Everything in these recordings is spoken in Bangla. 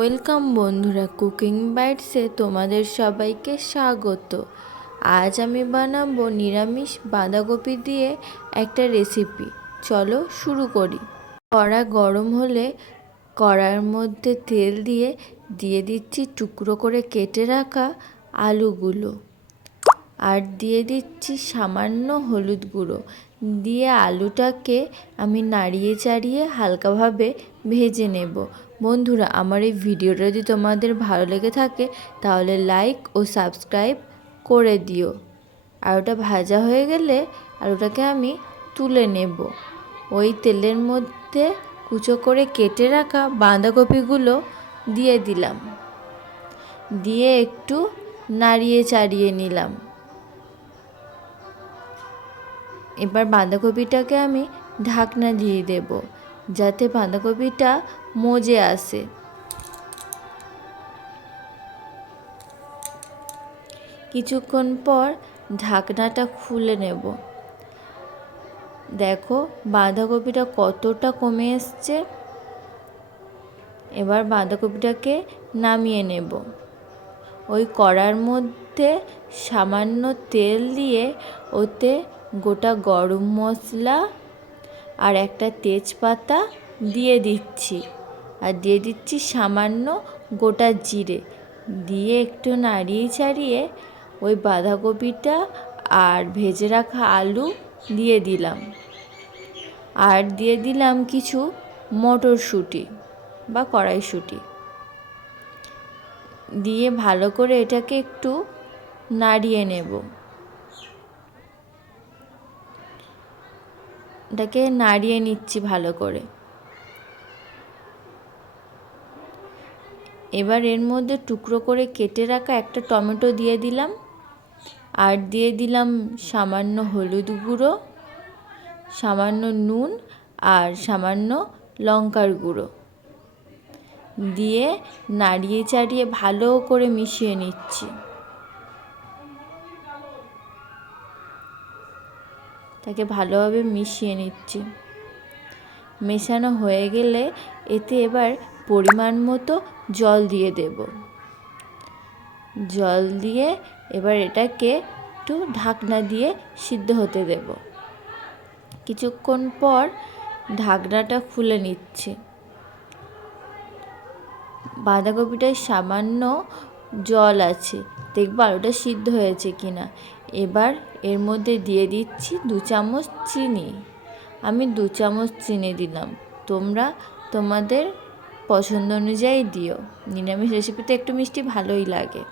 ওয়েলকাম বন্ধুরা, কুকিং বাইটসে তোমাদের সবাইকে স্বাগত। আজ আমি বানাবো নিরামিষ বাঁধাকপি দিয়ে একটা রেসিপি। চলো শুরু করি। কড়া গরম হলে কড়ার মধ্যে তেল দিয়ে দিচ্ছি টুকরো করে কেটে রাখা আলুগুলো, আর দিয়ে দিচ্ছি সামান্য হলুদ গুঁড়ো। দিয়ে আলুটাকে আমি নাড়িয়ে চাড়িয়ে হালকাভাবে ভেজে নেব। বন্ধুরা, আমার এই ভিডিওটা যদি তোমাদের ভালো লেগে থাকে তাহলে লাইক ও সাবস্ক্রাইব করে দিও। আলুটা ভাজা হয়ে গেলে আলুটাকে আমি তুলে নেব। ওই তেলের মধ্যে কুচো করে কেটে রাখা বাঁধাকপিগুলো দিয়ে দিলাম, দিয়ে একটু নাড়িয়ে চাড়িয়ে নিলাম। এবার বাঁধাকপিটাকে আমি ঢাকনা দিয়ে দেব, যাতে বাঁধাকপিটা মজে আসে। কিছুক্ষণ পর ঢাকনাটা খুলে নেব। দেখো বাঁধাকপিটা কতটা কমে এসছে। এবার বাঁধাকপিটাকে নামিয়ে নেব। ওই কড়ার মধ্যে সামান্য তেল দিয়ে ওতে গোটা গরম মশলা আর একটা তেজপাতা দিয়ে দিচ্ছি, আর দিয়ে দিচ্ছি সামান্য গোটা জিরে। দিয়ে একটু নাড়িয়ে চাড়িয়ে ওই বাঁধাকপিটা আর ভেজে রাখা আলু দিয়ে দিলাম, আর দিয়ে দিলাম কিছু মটরশুঁটি বা কড়াইশুঁটি। দিয়ে ভালো করে এটাকে একটু নাড়িয়ে নেব। এটাকে নাড়িয়ে নিচ্ছি ভালো করে। এবার এর মধ্যে টুকরো করে কেটে রাখা একটা টমেটো দিয়ে দিলাম, আর দিয়ে দিলাম সামান্য হলুদ গুঁড়ো, সামান্য নুন আর সামান্য লঙ্কার গুঁড়ো। দিয়ে নাড়িয়ে চাড়িয়ে ভালো করে মিশিয়ে নিচ্ছি। তাকে ভালোভাবে মিশিয়ে নিচ্ছি। মেশানো হয়ে গেলে এতে এবার পরিমাণ মতো জল দিয়ে দেব। জল দিয়ে এবার এটাকে একটু ঢাকনা দিয়ে সিদ্ধ হতে দেব। কিছুক্ষণ পর ঢাকনাটা খুলে নিচ্ছি। বাঁধাকপিটায় সামান্য জল আছে, দেখবো আলুটা সিদ্ধ হয়েছে কিনা। এবার এর মধ্যে দিয়ে দিচ্ছি 2 চামচ চিনি। আমি 2 চামচ চিনি দিলাম, তোমরা তোমাদের পছন্দ অনুযায়ী দিও। নিরামিষ রেসিপিতে একটু মিষ্টি ভালোই লাগে।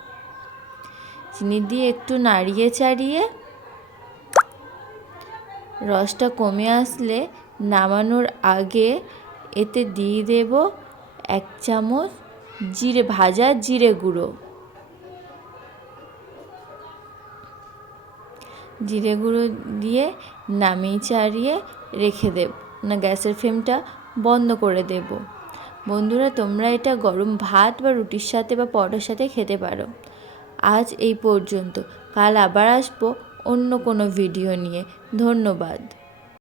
চিনি দিয়ে একটু নাড়িয়ে চাড়িয়ে রসটা কমে আসলে নামানোর আগে এতে দিয়ে দেব 1 চামচ ভাজা জিরে গুঁড়ো। জিরে গুঁড়ো দিয়ে নামিয়ে চাড়িয়ে রেখে দেব, না গ্যাসের ফ্লেমটা বন্ধ করে দেব। বন্ধুরা, তোমরা এটা গরম ভাত বা রুটির সাথে বা পরোটার সাথে খেতে পারো। আজ এই পর্যন্ত। কাল আবার আসবো অন্য কোনো ভিডিও নিয়ে। ধন্যবাদ।